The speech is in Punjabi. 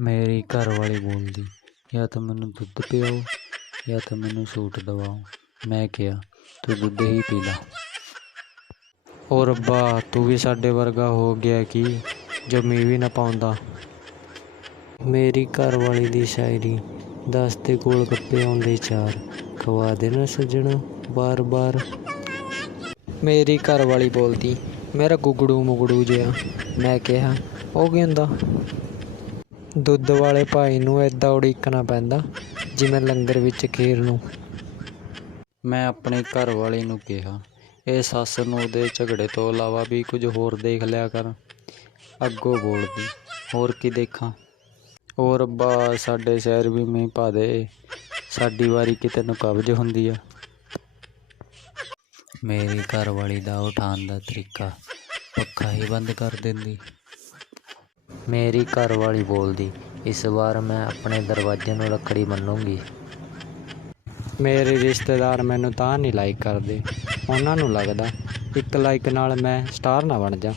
ਮੇਰੀ ਘਰ ਵਾਲੀ ਬੋਲਦੀ, ਜਾਂ ਤਾਂ ਮੈਨੂੰ ਦੁੱਧ ਪਿਆਓ, ਜਾਂ ਤਾਂ ਮੈਨੂੰ ਸੂਟ ਦਿਵਾਓ। ਮੈਂ ਕਿਹਾ, ਤੂੰ ਦੁੱਧ ਹੀ ਪੀ ਲਾ। ਓ ਰੱਬਾ, ਤੂੰ ਵੀ ਸਾਡੇ ਵਰਗਾ ਹੋ ਗਿਆ ਕਿ? ਜੰਮੀ ਵੀ ਨਾ ਪਾਉਂਦਾ। ਮੇਰੀ ਘਰ ਵਾਲੀ ਦੀ ਸ਼ਾਇਰੀ, ਦਸ ਤੇ ਗੋਲ ਗੱਪੇ ਆਉਂਦੇ ਚਾਰ, ਖਵਾ ਦੇਣਾ ਸੱਜਣਾ ਬਾਰ-ਬਾਰ। ਮੇਰੀ ਘਰ ਵਾਲੀ ਬੋਲਦੀ, ਮੇਰਾ ਗੁਗੜੂ ਮੁਗੜੂ ਜਿਹਾ। ਮੈਂ ਕਿਹਾ, ਉਹ ਕੀ ਹੁੰਦਾ? ਦੁੱਧ ਵਾਲੇ ਭਾਈ ਨੂੰ ਏਦਾਂ ਉਡੀਕਣਾ ਪੈਂਦਾ, ਜਿਵੇਂ ਲੰਗਰ ਵਿੱਚ ਖੀਰ ਨੂੰ। ਮੈਂ ਆਪਣੇ ਘਰ ਵਾਲੀ ਨੂੰ ਕਿਹਾ, ਇਹ ਸੱਸ ਨੂੰ ਦੇ ਝਗੜੇ ਤੋਂ ਇਲਾਵਾ ਵੀ ਕੁਝ ਹੋਰ ਦੇਖ ਲਿਆ ਕਰ। ਅੱਗੋਂ ਬੋਲਦੀ, ਹੋਰ ਕੀ ਦੇਖਾਂ? ਓ ਰੱਬਾ, ਸਾਡੇ ਸ਼ਹਿਰ ਵੀ ਮੀਂਹ ਪਾ ਦੇ। ਸਾਡੀ ਵਾਰੀ ਕਿਤੇ ਨੂੰ ਕਬਜ਼ ਹੁੰਦੀ ਆ। ਮੇਰੀ ਘਰ ਵਾਲੀ ਦਾ ਉਠਾਉਣ ਦਾ ਤਰੀਕਾ ਪੱਖਾ ਹੀ ਬੰਦ ਕਰ ਦਿੰਦੀ। ਮੇਰੀ ਘਰਵਾਲੀ ਬੋਲਦੀ, ਇਸ ਵਾਰ ਮੈਂ ਆਪਣੇ ਦਰਵਾਜ਼ੇ ਨੂੰ ਰੱਖੜੀ ਮੰਨੂੰਗੀ ਮੇਰੇ ਰਿਸ਼ਤੇਦਾਰ ਮੈਨੂੰ ਤਾਂ ਨਹੀਂ ਲਾਈਕ ਕਰਦੇ। ਉਹਨਾਂ ਨੂੰ ਲੱਗਦਾ, ਇੱਕ ਲਾਈਕ ਨਾਲ ਮੈਂ ਸਟਾਰ ਨਾ ਬਣ ਜਾ।